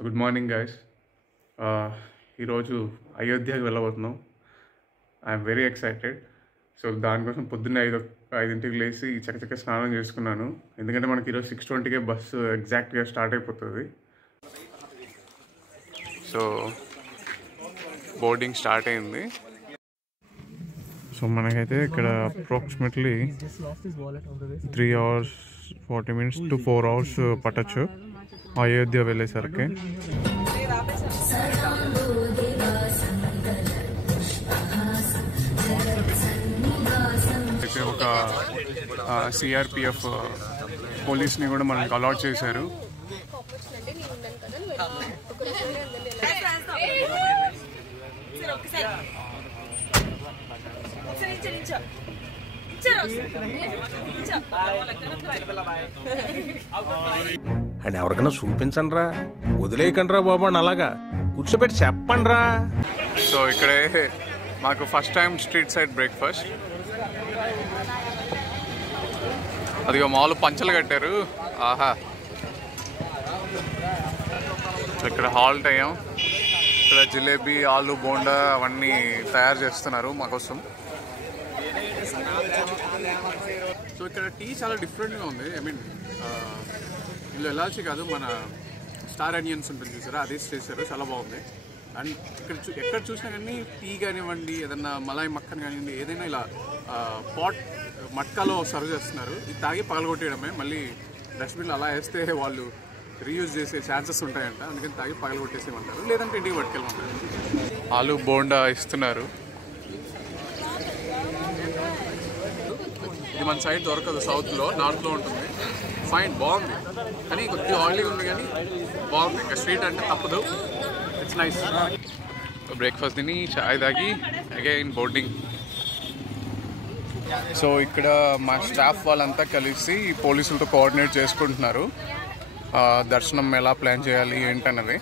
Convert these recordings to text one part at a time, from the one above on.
So good morning guys. ఈరోజు అయోధ్యకి వెళ్ళబోతున్నాం. I'm very excited. సో దానికోసం పొద్దున్నే ఐదింటికి లేచి చక్కచక్క స్నానం చేసుకున్నాను. ఎందుకంటే మనకి ఈరోజు 6:20కే బస్సు ఎగ్జాక్ట్గా స్టార్ట్ అయిపోతుంది. సో బోర్డింగ్ స్టార్ట్ అయింది. సో మనకైతే ఇక్కడ approximately 3 hours 40 minutes to 4 hours పట్టచ్చు అయోధ్య వెళ్ళేసరికి. అయితే ఒక సిఆర్పిఎఫ్ పోలీస్ని కూడా మనకు అలాట్ చేశారు. అండ్ ఎవరికైనా చూపించండి రా, వదిలేయకండి రా బాబు అని అలాగా కూర్చోబెట్టి చెప్పండి రా. సో ఇక్కడే మాకు first time street side breakfast. అదిగో మామూలు పంచలు కట్టారు. ఆహా, ఇక్కడ హాల్ట్ అయ్యాం. ఇక్కడ జిలేబీ, ఆలు బోండా అవన్నీ తయారు చేస్తున్నారు మా కోసం. సో ఇక్కడ టీ చాలా డిఫరెంట్గా ఉంది. ఐ మీన్ వీళ్ళు వెళ్ళాల్సి కాదు, మన స్టార్ ఆనియన్స్ ఉంటుంది చూసారా, అదే చేశారు, చాలా బాగుంది. అండ్ ఇక్కడ ఎక్కడ చూసినా కానీ టీ కానివ్వండి, ఏదన్నా మలాయి మక్కన్ కానివ్వండి, ఏదైనా ఇలా పాట్ మట్కాలో సర్వ్ చేస్తున్నారు. ఇది తాగి పగలగొట్టేయడమే. మళ్ళీ డస్ట్బిన్లో అలా వేస్తే వాళ్ళు రీయూజ్ చేసే ఛాన్సెస్ ఉంటాయంట, అందుకని తాగి పగలగొట్టేసేయమంటారు, లేదంటే ఇంటికి పట్టుకెళ్ళమంటారు. ఆలు బోండా ఇస్తున్నారు. ఇది మన సైడ్ దొరకదు, సౌత్లో, నార్త్లో ఉంటుంది. ఫైన్, బాగుంది, కానీ కొద్దిగా ఆయిలీగా ఉంది, కానీ బాగుంది. ఇంకా స్ట్రీట్ అంటే తప్పదు, ఇట్స్ నైస్. బ్రేక్ఫాస్ట్ తిని చాయ్ తాగి అగైన్ బోర్డింగ్. సో ఇక్కడ మా స్టాఫ్ వాళ్ళంతా కలిసి పోలీసులతో కోఆర్డినేట్ చేసుకుంటున్నారు దర్శనం ఎలా ప్లాన్ చేయాలి ఏంటన్నది.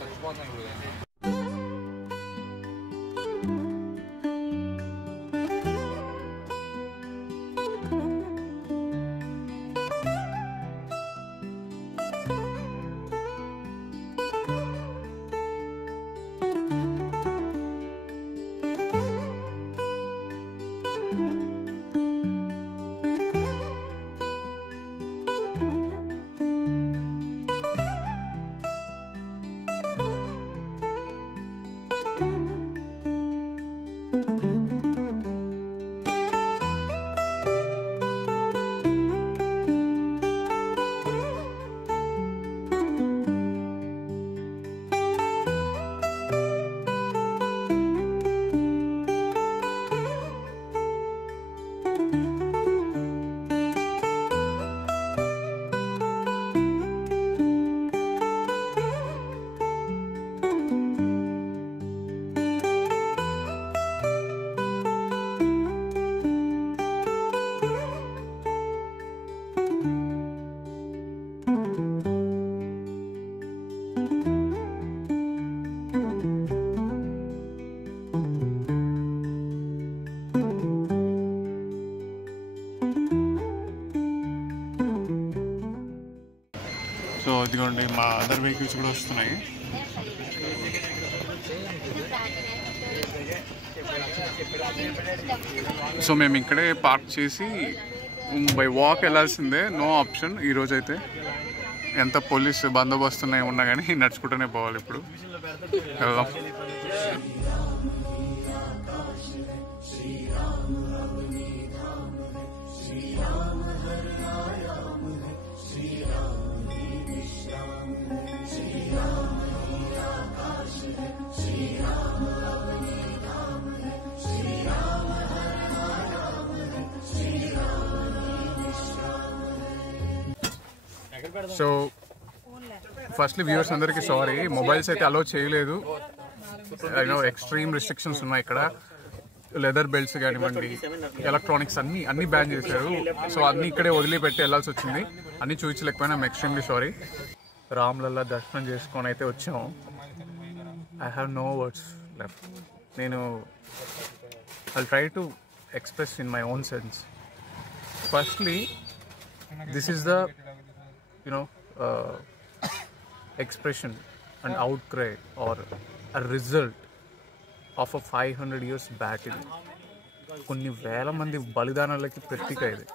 సో ఇదిగోండి మా అదర్ వెహికల్స్ కూడా వస్తున్నాయి. సో మేము ఇక్కడే పార్క్ చేసి బై వాక్ వెళ్ళాల్సిందే, నో ఆప్షన్. ఈరోజైతే ఎంత పోలీస్ బందోబస్తు ఉన్నా కానీ నడుచుకుంటూనే పోవాలి. ఇప్పుడు వెళ్దాం. సో ఫస్ట్లీ వ్యూవర్స్ అందరికీ సారీ, మొబైల్స్ అయితే అలో చేయలేదు. ఎక్స్ట్రీమ్ రిస్ట్రిక్షన్స్ ఉన్నాయి ఇక్కడ. లెదర్ బెల్ట్స్ కానివ్వండి, ఎలక్ట్రానిక్స్ అన్ని బ్యాన్ చేశారు. సో అన్నీ ఇక్కడే వదిలిపెట్టి వెళ్ళాల్సి వచ్చింది. అన్నీ చూపించలేకపోయినా ఐఎమ్ ఎక్స్ట్రీమ్లీ సారీ. రామ్లల్లా దర్శనం చేసుకొని అయితే వచ్చాము. I have no words left. నేను I try to express in my own sense. Firstly this is the expression an outcry or a result of a 500 years battle. కొన్ని వేల మంది బలిదానాలకి ప్రతీక ఇది.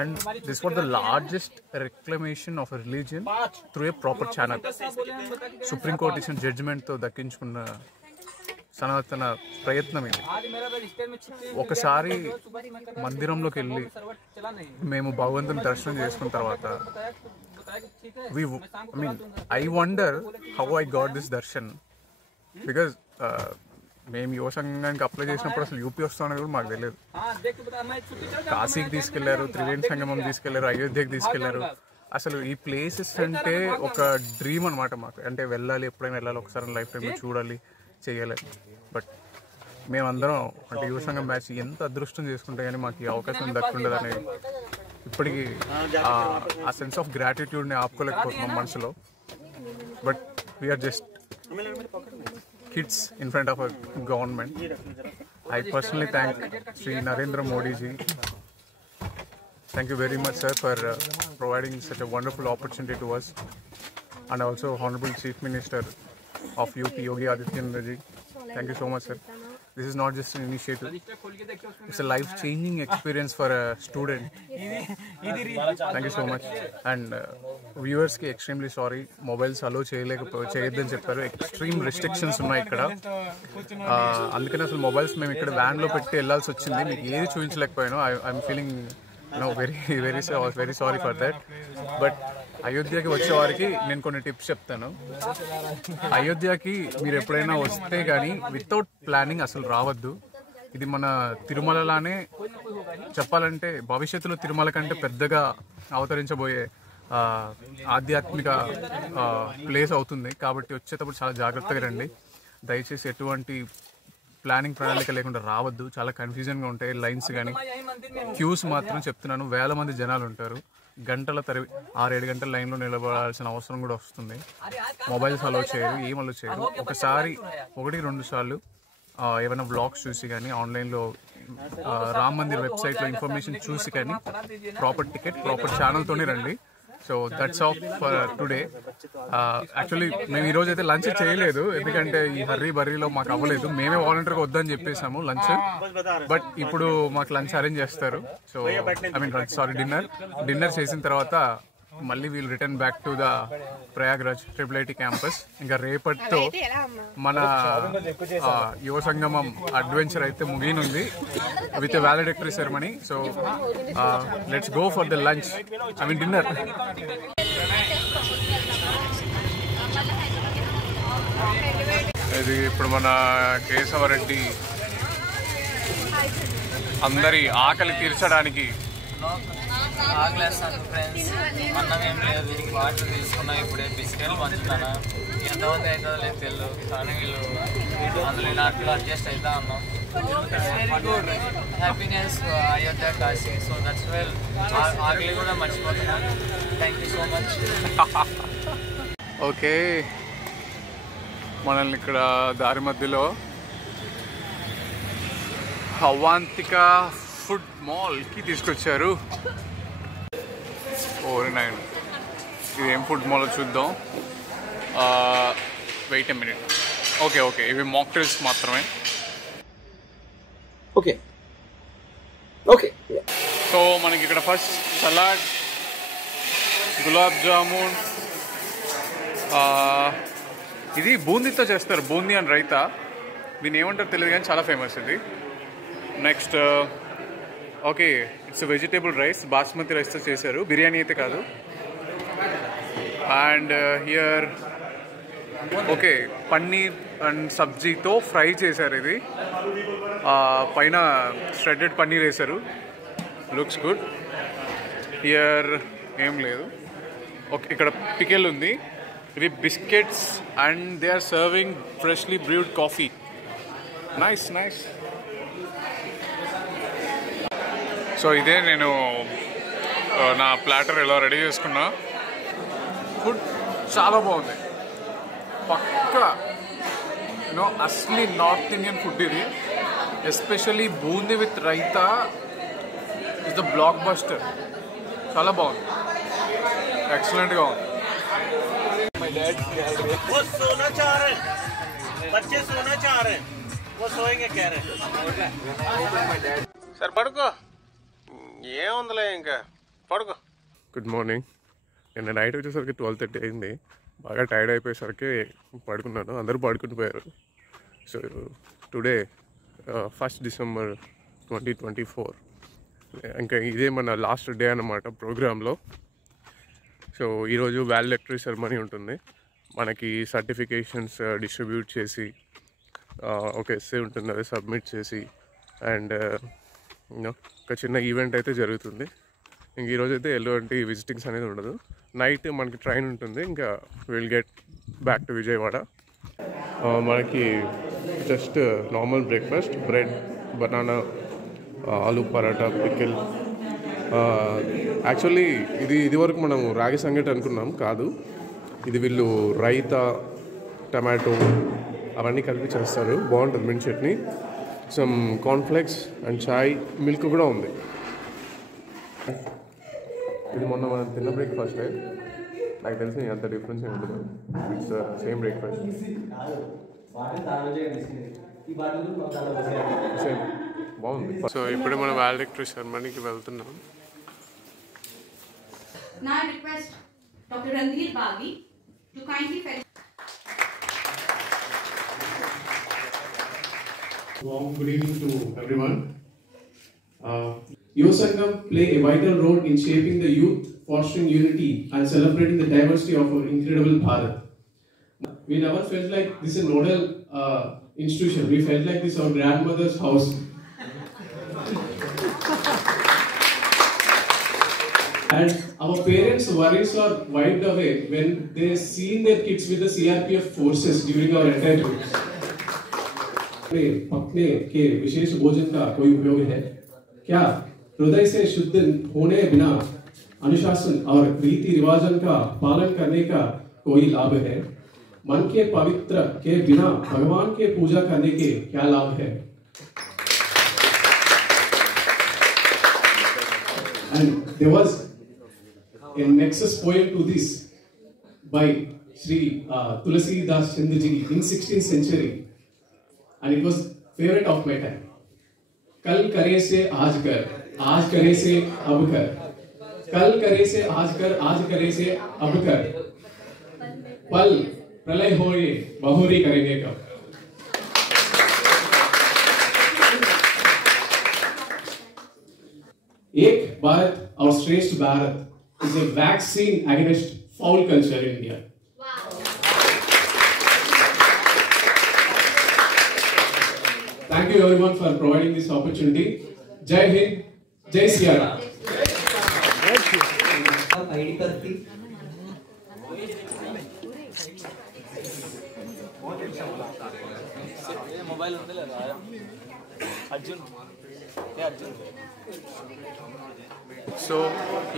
And this was the largest reclamation of a religion through a proper channel. Supreme Court ఇచ్చిన జడ్జిమెంట్తో దక్కించుకున్న సనాతన ప్రయత్నం ఇది. ఒకసారి మందిరంలోకి వెళ్ళి మేము భగవంతుని దర్శనం చేసుకున్న తర్వాత I wonder how I got this darshan, because మేము యువ సంఘానికి అప్లై చేసినప్పుడు అసలు యూపీ వస్తామని కూడా మాకు తెలియదు. కాశీకి తీసుకెళ్లారు, త్రివేణి సంగమం తీసుకెళ్లారు, అయోధ్యకి తీసుకెళ్లారు. అసలు ఈ ప్లేసెస్ అంటే ఒక డ్రీమ్ అనమాట మాకు. అంటే వెళ్ళాలి, ఎప్పుడైనా వెళ్ళాలి, ఒకసారి లైఫ్ టైంలో చూడాలి, చేయాలి. బట్ మేమందరం అంటే యువ సంఘం బ్యాచ్ ఎంత అదృష్టం చేసుకుంటే కానీ మాకు ఈ అవకాశం దక్కుండదు అనేది ఇప్పటికీ ఆ సెన్స్ ఆఫ్ గ్రాటిట్యూడ్ని ఆపుకోలేకపోతున్నాం మనసులో. But we are just kids in front of a government. I personally thank Sri Narendra Modi ji. Thank you very much, sir, for providing such a wonderful opportunity to us, and also Honorable Chief Minister of UP, Yogi Adityanath ji. Thank you so much, sir. This is not just an initiative, it's a life-changing experience for a student. Thank you so much. And viewers ki extremely sorry, mobiles allow చేయొద్దని చెప్పారు. Extreme restrictions ఉన్నాయి ఇక్కడ. అందుకని అసలు mobiles మేము ఇక్కడ వ్యాన్లో పెట్టి వెళ్ళాల్సి వచ్చింది. మీకు ఏది చూపించలేకపోయాను. I'm feeling very sorry for that. But అయోధ్యకి వచ్చే వారికి నేను కొన్ని టిప్స్ చెప్తాను. అయోధ్యకి మీరు ఎప్పుడైనా వస్తే కానీ వితౌట్ ప్లానింగ్ అసలు రావద్దు. ఇది మన తిరుమలలానే చెప్పాలంటే భవిష్యత్తులో తిరుమల కంటే పెద్దగా అవతరించబోయే ఆధ్యాత్మిక ప్లేస్ అవుతుంది. కాబట్టి వచ్చేటప్పుడు చాలా జాగ్రత్తగా రండి. దయచేసి ఎటువంటి ప్లానింగ్ ప్రణాళిక లేకుండా రావద్దు. చాలా కన్ఫ్యూజన్గా ఉంటాయి లైన్స్ కానీ. క్యూస్ మాత్రం చెప్తున్నాను, వేల మంది జనాలు ఉంటారు. గంటల 6-7 గంటల లైన్లో నిలబడాల్సిన అవసరం కూడా వస్తుంది. మొబైల్స్ అలో చేయరు, ఏం అలో చేయరు. ఒకసారి 1-2 సార్లు ఏమైనా వ్లాగ్స్ చూసి కానీ, ఆన్లైన్లో రామ్ మందిర్ వెబ్సైట్లో ఇన్ఫర్మేషన్ చూసి కానీ ప్రాపర్ టికెట్, ప్రాపర్ ఛానల్తోనే రండి. So that's of for today. Actually మేము ఈరోజు అయితే లంచ్ చేయలేదు, ఎందుకంటే ఈ బర్రీలో మాకు అవ్వలేదు. మేమే వాలంటీర్గా వద్దని చెప్పేసాము లంచ్. బట్ ఇప్పుడు మాకు లంచ్ అరేంజ్ చేస్తారు. సో డిన్నర్ చేసిన తర్వాత మళ్ళీ we'll return back to the Prayagraj IIIT campus. ఇంకా రేపటితో మన యువ సంగమం అడ్వెంచర్ అయితే ముగినుంది with valedictory ceremony. So let's go for the lunch, dinner. ఇది ఇప్పుడు మన కేశవరెడ్డి అందరి ఆకలి తీర్చడానికి ఆకలేస్తాను ఫ్రెండ్స్. అన్నం ఏం లేదు, వాటర్ తీసుకున్నా. ఇప్పుడే బిస్కెట్లు పంచుతాను. ఎంతమంది అవుతుందో లేదు తెలియదు, కానీ వీళ్ళు అందులో నాట్లో అడ్జస్ట్ అవుతా ఉన్నాం. Very good happiness Ayodhya Kashi. So that's well ఆకలి కూడా మర్చిపోతున్నాను. Thank you so much. Okay, మనల్ని ఇక్కడ దారి మధ్యలో అవాంతిక ఫుడ్ మాల్కి తీసుకొచ్చారు. 9. ఇది ఏం ఫుడ్ మాల్ చూద్దాం. Wait a minute. ఓకే, ఇవి మాక్టైల్స్ మాత్రమే. ఓకే. సో మనకి ఇక్కడ ఫస్ట్ సలాడ్, గులాబ్ జామున్, ఇది బూందీతో చేస్తారు. బూందీ అండ్ రైతా, దీన్ని ఏమంటారు తెలియదు కానీ చాలా ఫేమస్ ఇది. Next okay, it's vegetable rice, basmati రైస్తో చేశారు, బిర్యానీ అయితే కాదు. And here okay, paneer and సబ్జీతో ఫ్రై చేశారు. ఇది పైన ష్రెడెడ్ పన్నీర్ వేశారు. Looks good. హియర్ ఏం లేదు. ఓకే, ఇక్కడ పికెల్ ఉంది. ఇవి biscuits and they are serving freshly brewed coffee. Nice. So ఇదే నేను నా ప్లాటర్ ఎలా రెడీ చేసుకున్నా. ఫుడ్ చాలా బాగుంది. పక్కా అసలీ నార్త్ ఇండియన్ ఫుడ్ ఇది. Especially boondi with raita is the block buster. చాలా బాగుంది, ఎక్సలెంట్గా ఉంది. वो सोना चाह रहे हैं, बच्चे सोना चाह रहे हैं, वो सोएंगे कह रहे हैं। సరే పడుకో, ఏముందిలే ఇంకా పడుకో. Good morning. నిన్న నైట్ వచ్చేసరికి 12:30 అయింది. బాగా టైర్డ్ అయిపోయేసరికి పడుకున్నాను. అందరూ పడుకుని పోయారు. సో టుడే 1st December 2024, ఇంకా ఇదే మన లాస్ట్ డే అన్నమాట ప్రోగ్రాంలో. సో ఈరోజు వాల్యులేటరీ సెరమనీ ఉంటుంది. మనకి సర్టిఫికేషన్స్ డిస్ట్రిబ్యూట్ చేసి ఒక ఎస్సే ఉంటుంది, అది సబ్మిట్ చేసి అండ్ ఒక చిన్న ఈవెంట్ అయితే జరుగుతుంది. ఇంక ఈరోజు అయితే ఎలాంటి విజిటింగ్స్ అనేది ఉండదు. నైట్ మనకి ట్రైన్ ఉంటుంది, ఇంకా will get back to Vijayawada. మనకి just normal breakfast, bread, banana, aloo paratha, pickle. Actually ఇది వరకు మనం రాగి సంగటి అనుకున్నాం, కాదు. ఇది వీళ్ళు రైతా, టమాటో అవన్నీ కలిపి చేస్తారు. బాగుంటుంది. Mint chutney, some cornflakes and chai, milk కూడా ఉంది. ఇది మొన్న మనం తిన్న బ్రేక్ఫాస్టే. నాకు తెలిసి అంత డిఫరెన్స్ ఏమి ఉండదు. ఇట్స్ సేమ్ బ్రేక్ఫాస్ట్, సేమ్ బాగుంది. సో ఇప్పుడే మనం వాల్యులేటరీ సెరమనీకి వెళ్తున్నాం. Now I request Dr. Randhir Baghi to kindly fetch. Warm good evening to everyone. Yuva Sangam play a vital role in shaping the youth, fostering unity and celebrating the diversity of our incredible Bharat. We never felt like this is a nodal institution. We felt like this is our grandmother's house. And our parents' worries are wiped away when they seen their kids with the CRPF forces during our entire trips. पकने के विशेष भोजन का कोई उपयोग है क्या? हृदय से शुद्ध होने बिना अनुशासन और रीति रिवाजन का पालन करने का कोई लाभ है? मन के पवित्र के बिना भगवान के पूजा करने के क्या लाभ है? And there was a nexus poem to this by Sri Tulasidas Chandji in 16th century, and it was favorite of my time. कल करे से आज कर, आज करे से अब कर, कल करे से आज कर, आज करे से अब कर, पल प्रलय होए बहुरी करेंगे कब. एक भारत और श्रेष्ठ Bharat is a vaccine against foul culture in India. Thank you everyone for providing this opportunity. Jai Hind, Jai Shri Ram. Mobile Arjun so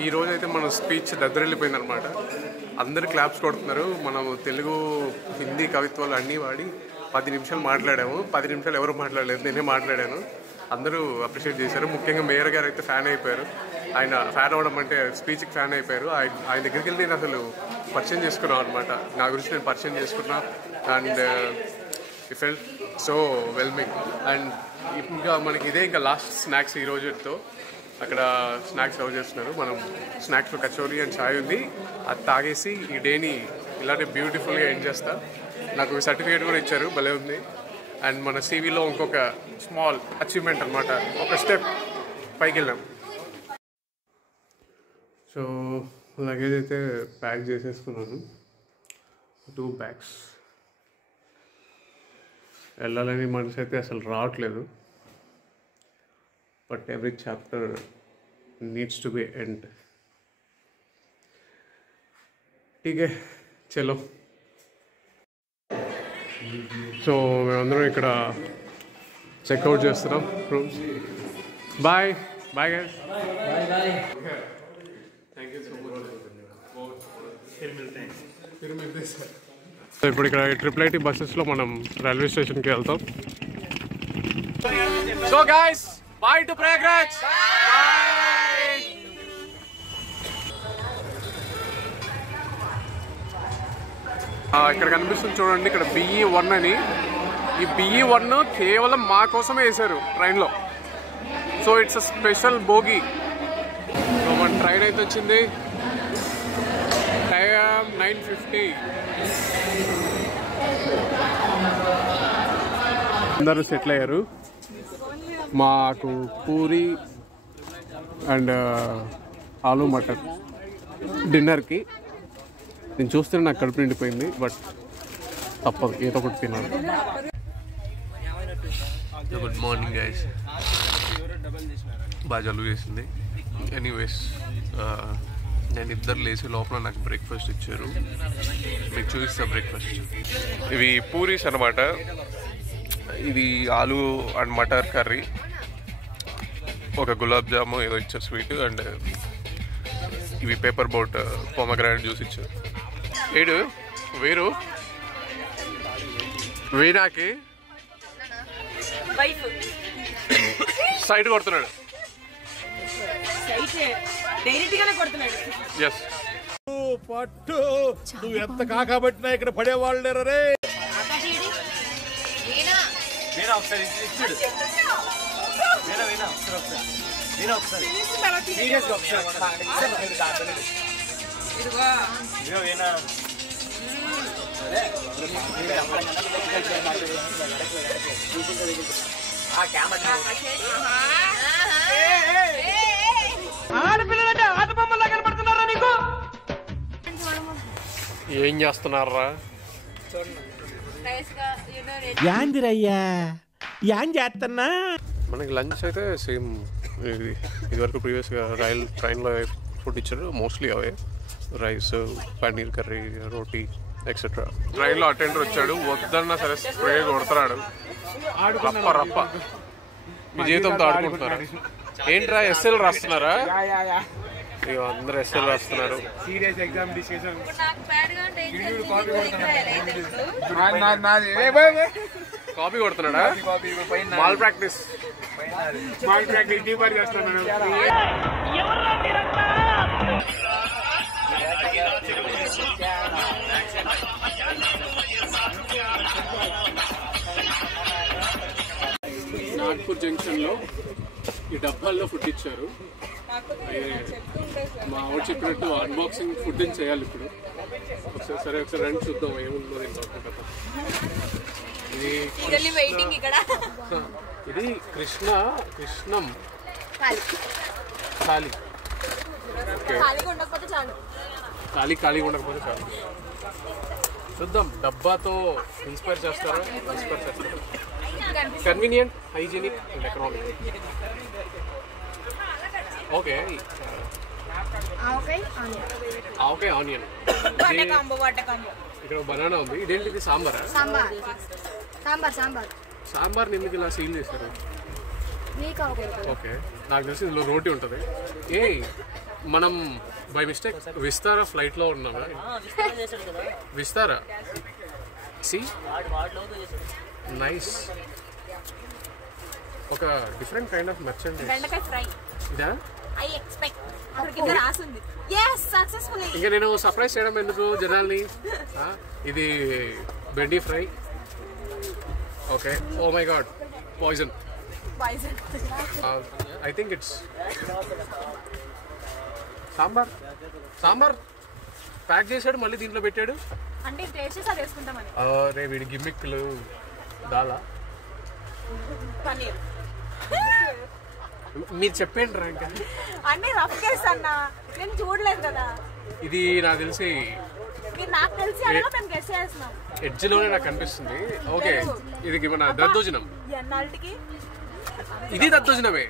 ఈరోజు అయితే మన స్పీచ్ దగ్గరెళ్ళిపోయింది అనమాట. అందరు క్లాప్స్ కొడుతున్నారు. మనం తెలుగు, హిందీ కవిత్వాలు అన్నీ వాడి 10 నిమిషాలు మాట్లాడాము. 10 నిమిషాలు ఎవరు మాట్లాడలేదు, నేనే మాట్లాడాను. అందరూ అప్రిషియేట్ చేశారు. ముఖ్యంగా మేయర్ గారు అయితే ఫ్యాన్ అయిపోయారు. ఆయన ఫ్యాన్ అవ్వడం అంటే స్పీచ్కి ఫ్యాన్ అయిపోయారు. ఆయన దగ్గరికి వెళ్ళి నేను అసలు పరిచయం చేసుకున్నాను అనమాట. నా గురించి నేను పరిచయం చేసుకున్నా. And it felt so overwhelming. అండ్ ఇంకా మనకి ఇదే ఇంకా లాస్ట్ స్నాక్స్ ఈ రోజుతో. అక్కడ స్నాక్స్ సర్వ్ చేస్తున్నారు. మనం స్నాక్స్లో కచోరీ అండ్ చాయ్ ఉంది. అది తాగేసి ఈ డేని ఇలాంటి బ్యూటిఫుల్గా ఎండ్ చేస్తా. నాకు సర్టిఫికేట్ కూడా ఇచ్చారు, భలే ఉంది. అండ్ మన సివిలో ఇంకొక స్మాల్ అచీవ్మెంట్ అనమాట, ఒక స్టెప్ పైకి వెళ్ళాం. సో లగేజ్ అయితే ప్యాక్ చేసేసుకున్నాను, 2 బ్యాగ్స్. వెళ్ళాలని మనసు అయితే అసలు రావట్లేదు. But every chapter needs to be end. ठीक है, चलो. సో మేమందరం ఇక్కడ చెక్అవుట్ చేస్తున్నాం rooms. Bye bye guys. Thank you so much. So ఇప్పుడు ఇక్కడ IIIT బస్సెస్లో మనం రైల్వే స్టేషన్కి వెళ్తాం. So guys, bye to Prayagraj. Bye. ఇక్కడ కనిపిస్తుంది చూడండి, ఇక్కడ BE1 అని. ఈ BE1 కేవలం మా కోసమే వేశారు ట్రైన్లో. సో ఇట్స్ అ స్పెషల్ బోగి. మన ట్రైన్ అయితే వచ్చింది. టైం 9:50. అందరూ సెటిల్ అయ్యారు. మాకు పూరి అండ్ ఆలూ మటర్ డిన్నర్కి. నేను చూస్తే నాకు కడుపు నిండిపోయింది, బట్ తప్పదు, ఏదో ఒకటి తినాలి. Good morning guys. బాగా జలుబు చేసింది. ఎనీవేస్ నేను ఇద్దరు లేచి లోపల నాకు బ్రేక్ఫాస్ట్ ఇచ్చారు. మీకు చూపిస్తా బ్రేక్ఫాస్ట్. ఇవి పూరీస్ అన్నమాట. ఇది ఆలూ అండ్ మటర్ కర్రీ, ఒక గులాబ్ జాము ఏదో ఇచ్చారు స్వీట్, అండ్ ఇవి పేపర్ బోట్ పొమగ్రానైట్ జ్యూస్ ఇచ్చారు. ఏడు వీణాకి సైడ్ కొడుతున్నాడు. ఎస్ పట్టు నువ్వు ఎంత కాకబట్టినా ఇక్కడ పడేవాళ్ళు లేరు రే. ఏం చేస్తున్నారా? యాందిరయ్యా యాన్ చేస్తున్నా. మనకి లంచ్ అయితే సేమ్ ఇదివరకు ప్రీవియస్గా ట్రైన్లో ఫుడ్ ఇచ్చారు. మోస్ట్లీ అవే రైస్, పన్నీర్ కర్రీ, రోటీ ఎక్సెట్రా. ట్రైన్లో అటెండర్ వచ్చాడు, వద్దన్నా సరే స్ప్రే కొడుతున్నాడు. రప్ప రప్ప విజేతంతో ఆడుకుంటున్నారు. ఏంట్రా ఎస్ఎల్ రాస్తున్నారా? అందరూ ఎస్ఎల్ రాస్తున్నారు. కాపీ కొడుతున్నాడా? మాల్ ప్రాక్టీస్ చేస్తున్నాను. నాగ్పూర్ జంక్షన్ లో ఈ డబ్బాల్లో ఫుడ్ ఇచ్చారు. మా ఆవిడ చెప్పినట్టు అన్బాక్సింగ్ ఫుడ్ చేయాలి ఇప్పుడు. ఒకసారి రండి చూద్దాం ఏముందో దీంట్లో కథ. ఇది కృష్ణం ఖాళీ. ఖాళీగా ఉండకపోతే చాలు. చూద్దాం డబ్బాతో ఇన్స్పైర్ చేస్తారా? Convenient, hygienic and economic. Okay, avakaya onion. ఇక్కడ బనానా ఉంది. ఇదేంటిది? సాంబారా? సాంబార్ ఎందుకు ఇలా సీల్ చేశారు? ఓకే, నాకు తెలిసి ఇందులో రోటీ ఉంటుంది. మనం బై మిస్టేక్ విస్తారా ఫ్లైట్లో ఉన్నామా? విస్తారా సి నైస్. ఒక డిఫరెంట్ కైండ్ ఆఫ్ మర్చెండైజ్. ఇదా? ఇంకా నేను సర్ప్రైజ్ చేయడం ఎందుకు జనాల్ని? ఇది బెండి fry. Okay, oh my god, poison. I think it's sambar pack చేశాడు, మళ్ళీ దీంట్లో పెట్టాడు. రే వీడి గిమ్మిక్లు. దాలా మీరు చెప్పండి రా. ఇంకా అన్ని రఫ్ కేస్ అన్న, నేను చూడలేదు కదా. ఇది నాకు తెలిసి ఎడ్జ్ లోనే నాకు కనిపిస్తుంది. ఓకే, ఇది మన దద్దోజనం. ఇది దద్దోజనమే.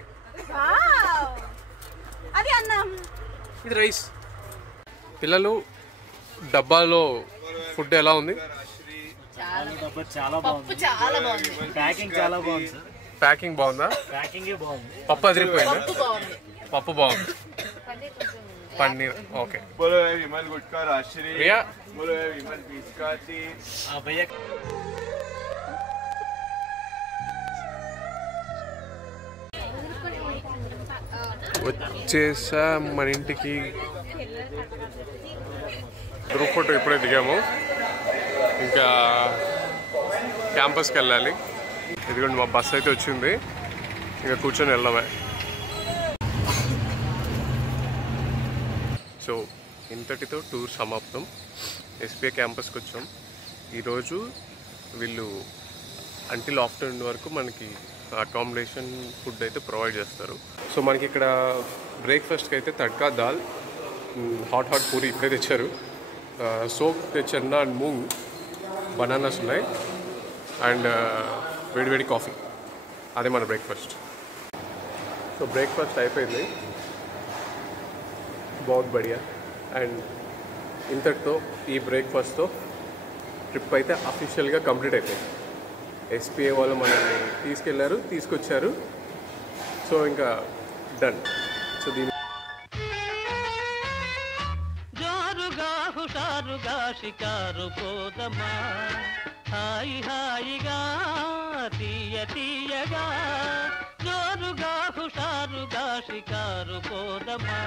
అది అన్నం, ఇది రైస్. పిల్లలు డబ్బాలో ఫుడ్ ఎలా ఉంది? చాలా బాగుంది. ప్యాకింగ్ చాలా బాగుంది సార్. ప్యాకింగ్ బాగుందా? పప్పు అదిరిపోయిందా? పప్పు బాగుంది. పన్నీర్ ఓకే. వచ్చేసా మన ఇంటికి. గ్రూప్ ఫోటో ఇప్పుడే దిగాము, ఇంకా క్యాంపస్కి వెళ్ళాలి. ఇదిగోండి మా బస్ అయితే వచ్చింది, ఇంకా కూర్చొని వెళ్ళడమే. సో ఇంతటితో టూర్ సమాప్తం. ఎస్బీఐ క్యాంపస్కి వచ్చాం. ఈరోజు వీళ్ళు అంటిల్ ఆఫ్టర్నూన్ వరకు మనకి అకామిడేషన్ ఫుడ్ అయితే ప్రొవైడ్ చేస్తారు. సో మనకి ఇక్కడ బ్రేక్ఫాస్ట్కి అయితే తడ్కా దాల్, హాట్ పూరి ఇప్పుడే తెచ్చారు, soap Chenna and moong, bananas ఉన్నాయి, అండ్ వేడివేడి కాఫీ. అదే మన బ్రేక్ఫాస్ట్. సో బ్రేక్ఫాస్ట్ అయిపోయింది, బాగుంది, బడియా. అండ్ ఇంతటితో ఈ బ్రేక్ఫాస్ట్తో ట్రిప్ అయితే అఫీషియల్గా కంప్లీట్ అయిపోయింది. ఎస్పీఏ వాళ్ళు మనల్ని తీసుకొచ్చారు. సో ఇంకా డన్. సో దీని జోరుగా హుషారుగా షికారు పోదమా, హాయి హాయిగా తీయగా, జోరుగా హుషారుగా షికారు పోదమా.